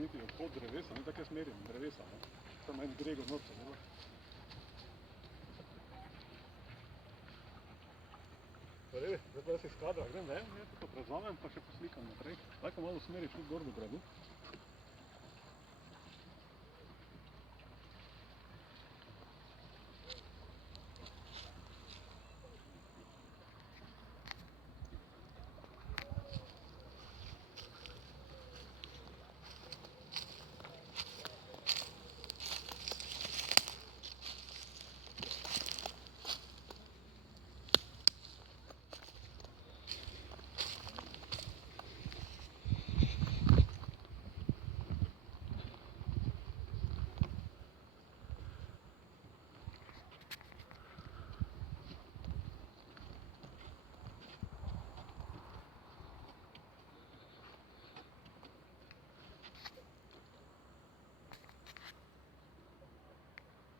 niti odhod drevesa, ni tako jaz merim drevesa, ne? Tam en grego noč se dela. Zdaj pa jaz iz kadra grem ven, to prevzamem, pa še poslikam naprej. Tako malo smeriš tudi gor do gradu.